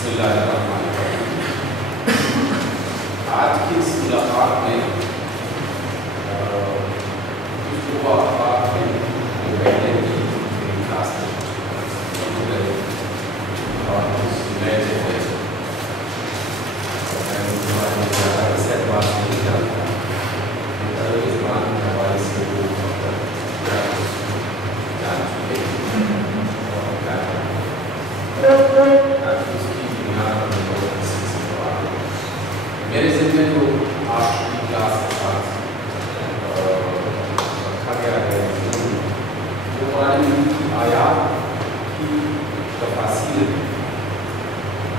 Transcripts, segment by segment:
بسم اللہ الرحمن الرحیم۔ آج کی اس ملاقات میں کچھ وہ افراد ہیں جو پہلے کی کلاس میں اور کچھ نئے چہرے زیادہ اس اعتبار سے نہیں کرتا عربی زبان کے حوالے سے وہ جان چکے ہیں اور کیا میرے ذہن میں جو آج کی کلاس کے ساتھ رکھا گیا ہے وہ قرآن کی آیات کی تفاصیل ہے۔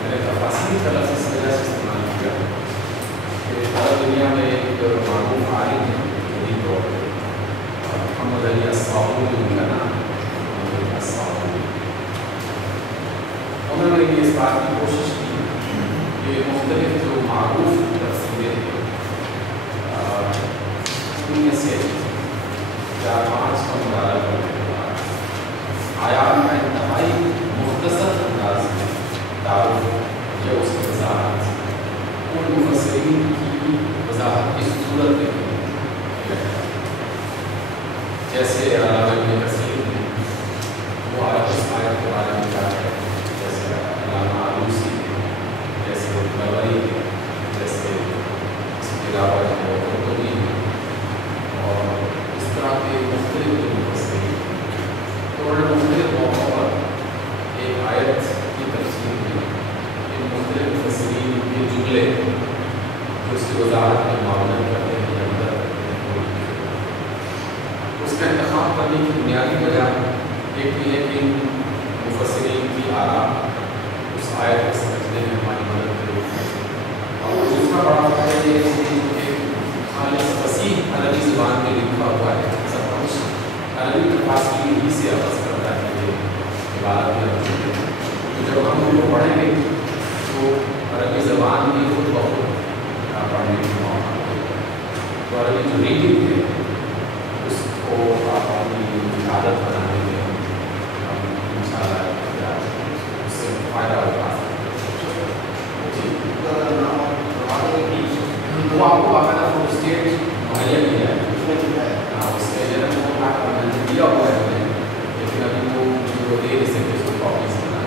میں نے تفاصیل کا لفظ اس وجہ سے استعمال کیا کہ عرب دنیا میں ایک معروف عالم ہے جدید دور میں محمد علی الصابونی، ان کا نام محمد علی الصابونی۔ انہوں نے اس بات کی کوشش کی کہ مختلف جو معروف تفسیریں ہیں ان میں سے 4-5 کا مطالعہ کرنے کے بعد آیات کا انتہائی مختصر انداز میں تعارف یا اس کی وضاحت ان مفسرین کی وضاحت کی صورت میں جیسے علامہ ابن کثیر نے وہ اس آیت کے بارے میں کہا ہے، جیسے علامہ آلوسی نے، جیسے نوری ہے، جیسے اس کے علاوہ جو قرطبی ہے اور اس طرح کے مختلف جو مفسرین ہیں تو انہوں نے مختلف موقعوں پر ایک آیت کی تفسیر میں ان مختلف مفسرین کے جملے جو اس کی وضاحت میں معاونت کرتے ہیں یا مدد کرتے ہیں اس کا انتخاب کرنے کی بنیادی وجہ ایک یہ ہے کہ مفسرین کی آراء اس آیت کو سمجھنے میں ہماری مدد کرے اور دوسرا بڑا فائدہ یہ ہے کہ خالص فصیح عربی زبان میں لکھا ہوا ہے، سب کچھ عربی تفاصیل ہی سے اخذ کرتا ہے یہ عبارت میں تو جب ہم ان کو پڑھیں گے تو عربی زبان میں خود بخود پڑھنے کی موقع ملے گا۔ تو عربی جو ریڈنگ ہے اس کو آپ اپنی عادت بنانے میں انشاءاللہ اس سے فائدہ اٹھا سکتے ہیں۔ وہ آپ کو باقاعدہ فوٹو اسٹیٹ مہیا کیا ہے، اس کے لیے وہ دیا ہوا ہے لیکن ابھی وہ دے نہیں سکتے اس کو کاپیز بنانا،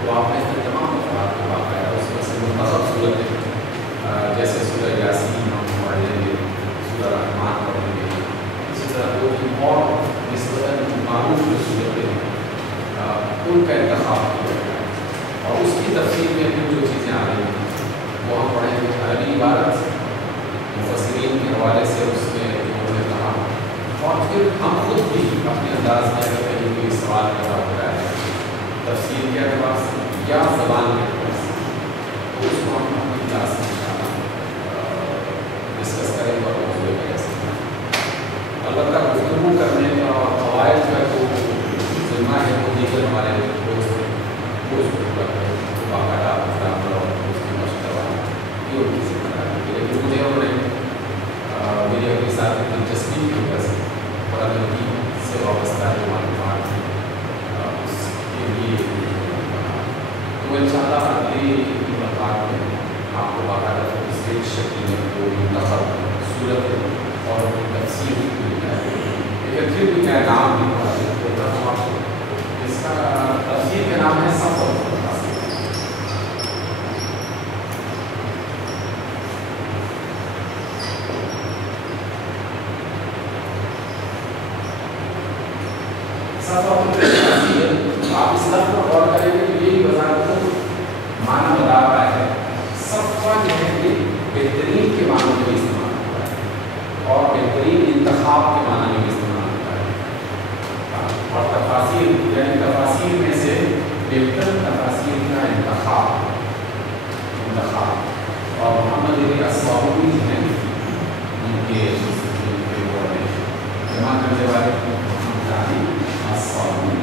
تو آپ نے تمام افراد کو باقاعدہ اس میں سے منتخب صورت ہے جیسے سورہ یاسین ہم پڑھ لیں گے، سورہ رحمان پڑھ لیں گے، اسی طرح دو تین اور نسبتاً معروف جو صورتیں ہیں ان کا انتخاب کیا گیا ہے اور اس کی تفصیل میں بھی جو چیزیں آ رہی ہیں وہ ہم پڑھیں گے عربی عبارت مفسرین کے حوالے سے اس میں انہوں نے کہا اور پھر ہم خود بھی اپنے انداز میں اگر کہیں کوئی سوال پیدا ہو رہا ہے تفصیل کے اعتبار سے یا زبان کے اعتبار سے تو اس کو ہم اپنی کلاس میں ڈسکس کریں گے اور موضوع کر سکتے ہیں۔ البتہ گفتگو کرنے کا اور قواعد جو ہے وہ ذمہ ہے وہ دیگر ہمارے دوست ہیں وہ اس کو پورا کریں تو باقاعدہ برابر اور اس کی مشورہ یہ ان کی ذمہ داری ہے، لیکن مجھے انہوں نے میری اپنے ساتھ دلچسپی کی وجہ سے اور عربی سے وابستہ جو معلومات ہیں اس کے لیے تو انشاءاللہ اگلی ملاقات میں آپ کو باقاعدہ اسٹیج شکل میں وہ منتخب صورت اور تفصیل مل جائے گی، لیکن پھر بھی میں نام نہیں پڑھا دیتا ہوں آپ کو، اس کا تفصیل کا نام ہے سفر۔ آپ اس لفظ پر غور کریں گے تو یہی وضاحت معنی بتا رہا ہے۔ صفوہ جو ہے یہ بہترین کے معنی میں بھی استعمال ہوتا ہے اور بہترین انتخاب کے معنی میں بھی استعمال ہوتا ہے اور تفاصیل یعنی تفاصیل میں سے بہتر تفاصیل کا انتخاب اور محمد علی الصابونی جو ہیں ان کے جمع کرنے والے محمد علی الصابونی۔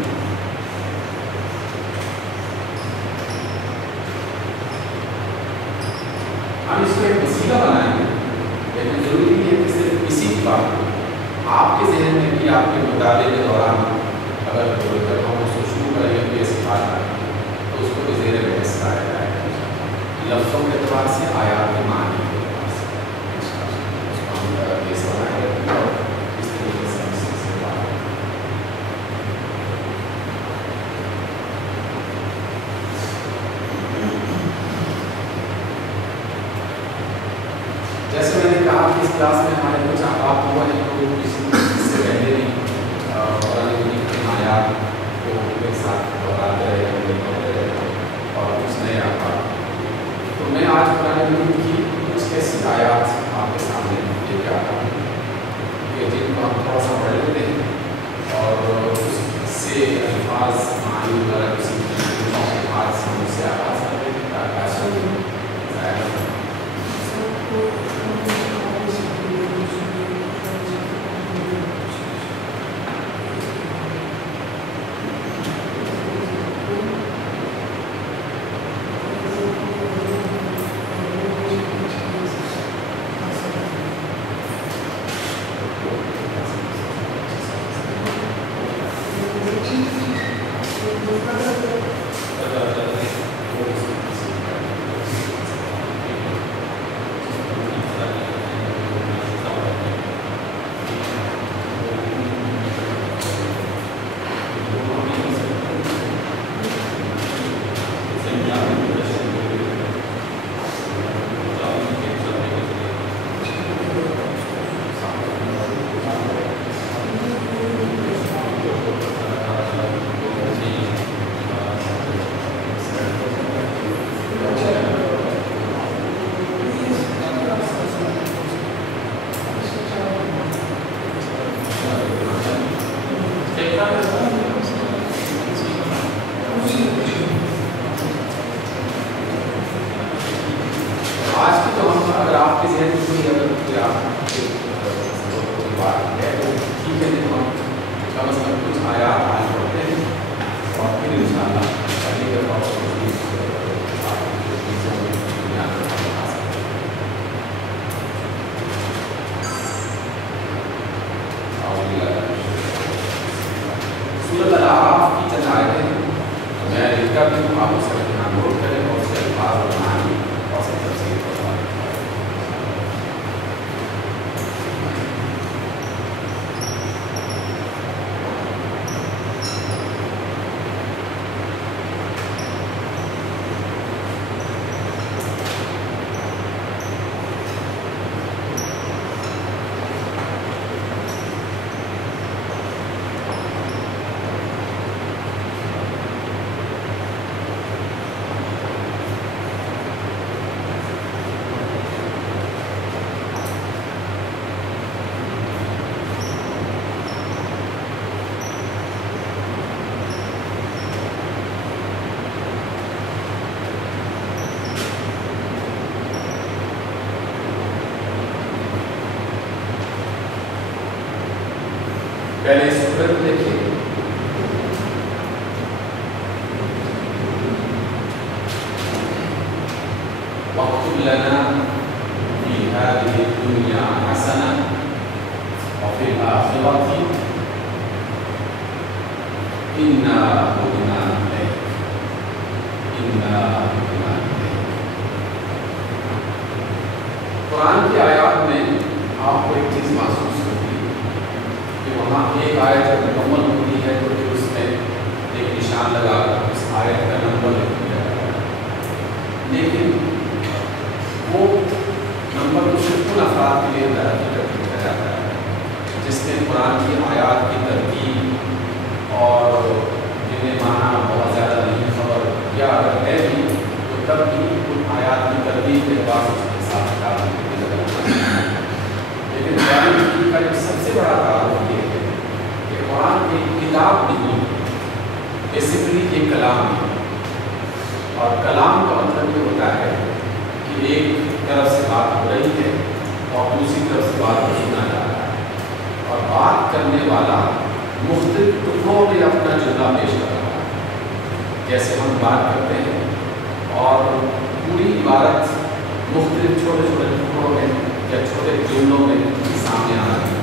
ہم اس کو ایک وسیلہ بنائیں گے لیکن ضروری نہیں ہے کہ صرف اسی کی بات ہو، آپ کے ذہن میں بھی آپ کے مطالعے کے دوران اگر ہم اس کو شروع کریں گے اس بات تو اس کو زیر بحث لایا جائے لفظوں کے اعتبار سے، آیات کے معنی کے اعتبار سے اس کو ہم بیس بنائیں گے اور اس طریقے سے ہم سے بات کریں۔ جیسے میں نے کہا کہ اس کلاس میں ہمارے کچھ آپ ہوا ہے تو اس سے پہلے بھی قرآن مجید کے آیات کو ایک ساتھ دوہراتے رہے اور کچھ نئے آفات۔ تو میں آج قرآن مجید کی کچھ ایسی آیات آپ کے سامنے لے کے آتا ہوں کہ جن کو ہم تھوڑا سا پڑھ لیتے ہیں اور اس سے الفاظ معنی وغیرہ کسی ہاتھ سے مجھ سے آغاز کرتے ہیں تاکہ پہلے سورت دیکھیے۔ وَاكْتُبْ لَنَا فِي هَذِهِ الدُّنْيَا حَسَنَةً وَفِي الْآخِرَةِ إِنَّا هُدْنَا إِلَيْكَ۔ قرآن کی آیات میں آپ کو ایک چیز محسوس ہوتی ہے کہ وہاں ایک آیت جب مکمل ہوتی ہے تو پھر اس میں ایک نشان لگا کر اس آیت کا نمبر لکھ دیا جاتا ہے، لیکن وہ نمبر کو صرف ان افراد کے لیے حقیقت لکھا جاتا ہے جس نے قرآن کی آیات کی ترتیب اور جنہیں معنی بہت زیادہ نہیں خبر یا اگر ہے بھی تو تب بھی ان آیات کی ترتیب کے بعد اس کے ساتھ ڈالنے کی ضرورت ہے۔ لیکن قرآن مجید کا جو سب سے بڑا تعارف یہ ہے کہ قرآن ایک کتاب نہیں، بیسیکلی ایک کلام ہے، اور کلام کا مطلب یہ ہوتا ہے کہ ایک طرف سے بات ہو رہی ہے اور دوسری طرف سے بات کو سنا جا رہا ہے، اور بات کرنے والا مختلف ٹکڑوں میں اپنا جملہ پیش کر رہا ہے۔ جیسے ہم بات کرتے ہیں اور پوری عبارت مختلف چھوٹے چھوٹے ٹکڑوں میں یا چھوٹے جملوں میں سامنے آ رہی ہے،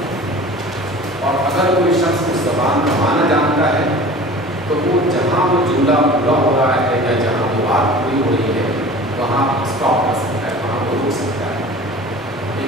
اور اگر کوئی شخص اس زبان کا معنی جانتا ہے تو وہ جہاں وہ جملہ پورا ہو رہا ہے یا جہاں وہ بات پوری ہو رہی ہے وہاں اس پر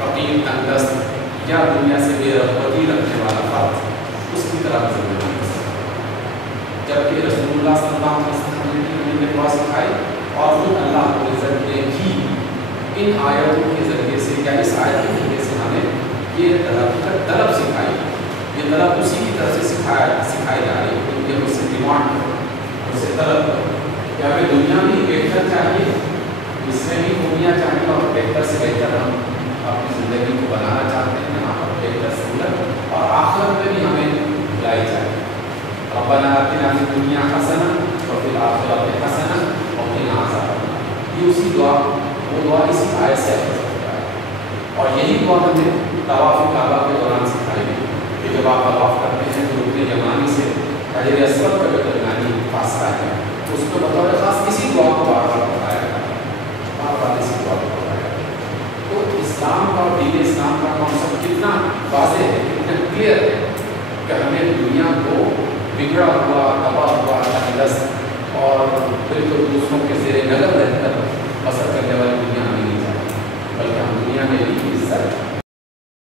فقیر تنگدست یا دنیا سے بے رغبتی رکھنے والا فرد اس کی طرح ذمہ داری، جبکہ رسول اللہ صلی اللہ علیہ وسلم نے ہمیں دعا سکھائی اور خود اللہ رب العزت نے بھی ان آیتوں کے ذریعے سے یا اس آیت کے ذریعے سے ہمیں یہ طلب سکھائی. یہ طلب اسی کی طرف سے سکھائی جا رہی ہے کہ اس سے ڈیمانڈ کرو، اس سے طلب کرو کہ ہمیں دنیا میں بہتر چاہیے، اس میں بھی خوبیاں چاہیے اور بہتر سے بہتر ہم اپنی زندگی کو بنانا چاہتے ہیں، یہاں پر بہتر سہولت، اور آخرت میں بھی ہمیں بھلائی چاہیے. ربنا آتنا فی الدنیا حسنہ وفی الآخرۃ حسنہ وقنا عذاب النار. یہ اسی دعا، وہ دعا اسی آیت سے اخذ ہوتا ہے، اور یہی دعا ہمیں طواف کعبہ کے دوران سکھائی گئی کہ جب آپ طواف کرتے ہیں تو رکن یمانی سے حجر اسود کا جو درمیانی فاصلہ ہے اس کو بطور خاص اسی دعا کو بار بار بتایا گیا، بار بار اسی دعا کو بتایا گیا. تو اسلام کا اور دین اسلام کا کانسیپٹ کتنا واضح ہے، کتنا کلیئر ہے کہ ہمیں دنیا کو بگڑا ہوا، تباہ ہوا، تنگدست اور بالکل دوسروں کے زیر